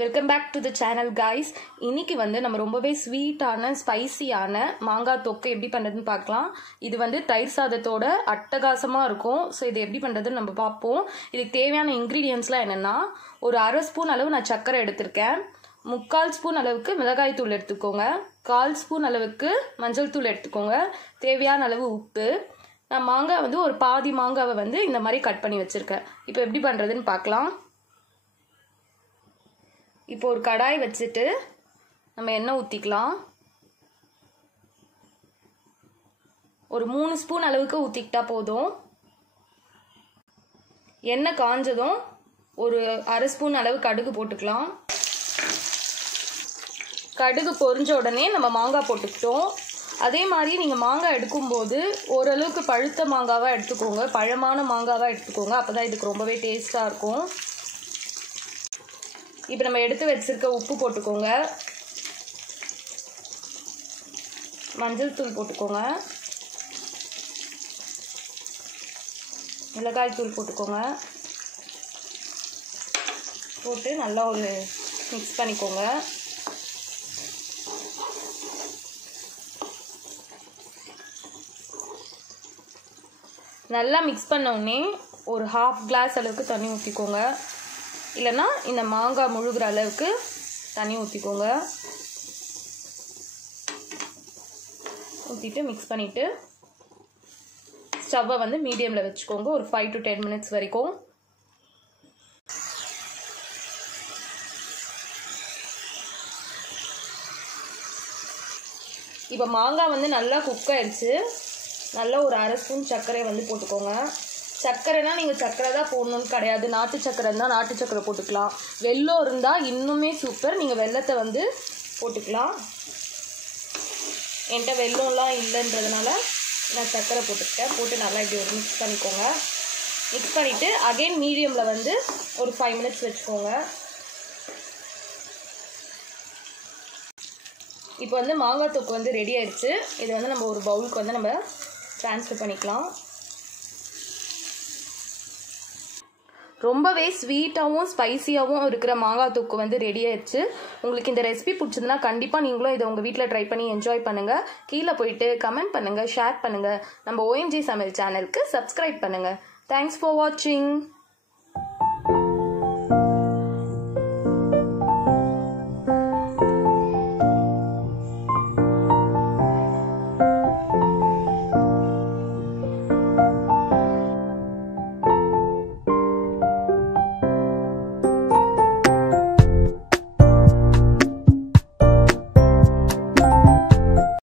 Welcome back to the channel guys. இன்னைக்கு நம்ம ரொம்பவே ஸ்வீட்டான ஸ்பைசியான மாங்காய் தொக்கு எப்படி பண்ணுறதுன்னு பார்க்கலாம். இது தயிர் சாதத்தோட அட்டகாசமாக இருக்கும். ஸோ இது எப்படி பண்ணுறதுன்னு நம்ம பார்ப்போம். இதுக்கு தேவையான இன்க்ரீடியன்ஸ்லாம் என்னென்னா, ஒரு அரை ஸ்பூன் அளவு நான் சர்க்கரை எடுத்திருக்கேன், 3/4 ஸ்பூன் அளவுக்கு மிளகாய் தூள் எடுத்துக்கோங்க, 1/4 ஸ்பூன் அளவுக்கு மஞ்சள் தூள் எடுத்துக்கோங்க, தேவையான அளவு உப்பு. நான் மாங்காய் ஒரு பாதி மாங்காவை இந்த மாதிரி கட் பண்ணி வச்சுருக்கேன். இப்போ எப்படி பண்ணுறதுன்னு பார்க்கலாம். இப்போ ஒரு கடாய் வச்சுட்டு நம்ம எண்ணெய் ஊற்றிக்கலாம். ஒரு 3 ஸ்பூன் அளவுக்கு ஊற்றிக்கிட்டா போதும். எண்ணெய் காஞ்சதும் ஒரு அரை ஸ்பூன் அளவு கடுகு போட்டுக்கலாம். கடுகு பொரிஞ்ச உடனே நம்ம மாங்காய் போட்டுக்கிட்டோம். அதே மாதிரி நீங்கள் மாங்காய் எடுக்கும்போது ஓரளவுக்கு பழுத்த மாங்காவாக எடுத்துக்கோங்க, பழமான மாங்காவாக எடுத்துக்கோங்க. அப்போ தான் இதுக்கு ரொம்பவே டேஸ்ட்டாக இருக்கும். இப்போ நம்ம எடுத்து வச்சிருக்க உப்பு போட்டுக்கோங்க, மஞ்சள் தூள் போட்டுக்கோங்க, மிளகாய் தூள் போட்டுக்கோங்க. போட்டு நல்லா ஒரு மிக்ஸ் பண்ணிக்கோங்க. நல்லா மிக்ஸ் பண்ண உடனே ஒரு 1/2 கிளாஸ் அளவுக்கு தண்ணி ஊற்றிக்கோங்க. இல்லைன்னா இந்த மாங்காய் முழுகிற அளவுக்கு தண்ணி ஊற்றிக்கோங்க. ஊற்றிட்டு மிக்ஸ் பண்ணிவிட்டு ஸ்டவ்வை மீடியமில் வச்சுக்கோங்க. ஒரு 5 to 10 மினிட்ஸ் வரைக்கும். இப்போ மாங்காய் நல்லா குக் ஆயிடுச்சு. நல்லா ஒரு அரை ஸ்பூன் சர்க்கரை போட்டுக்கோங்க. சர்க்கரைனா நீங்கள் சர்க்கரை தான் போடணும்னு கிடையாது. நாட்டு சர்க்கரை இருந்தால் நாட்டு சர்க்கரை போட்டுக்கலாம். வெல்லம் இருந்தால் இன்னுமே சூப்பர், நீங்கள் வெல்லத்தை போட்டுக்கலாம். என்கிட்ட வெல்லம்லாம் இல்லைன்றதுனால நான் சர்க்கரை போட்டுக்கிட்டேன். போட்டு நல்லா இப்படி ஒரு மிக்ஸ் பண்ணிக்கோங்க. மிக்ஸ் பண்ணிவிட்டு அகைன் மீடியமில் ஒரு 5 மினிட்ஸ் வச்சுக்கோங்க. இப்போ மாங்காய் தொக்கு ரெடி ஆயிடுச்சு. இது நம்ம ஒரு பவுலுக்கு நம்ம ட்ரான்ஸ்ஃபர் பண்ணிக்கலாம். ரொம்பவே ஸ்வீட்டாகவும் ஸ்பைசியாகவும் இருக்கிற மாங்காய் தொக்கு ரெடி ஆயிடுச்சு. உங்களுக்கு இந்த ரெசிபி பிடிச்சதுன்னா கண்டிப்பாக நீங்களும் இதை உங்கள் வீட்டில் ட்ரை பண்ணி என்ஜாய் பண்ணுங்கள். கீழே போயிட்டு கமெண்ட் பண்ணுங்கள், ஷேர் பண்ணுங்கள். நம்ம OMG சமையல் சேனலுக்கு சப்ஸ்கிரைப் பண்ணுங்கள். தேங்க்ஸ் ஃபார் வாட்சிங்.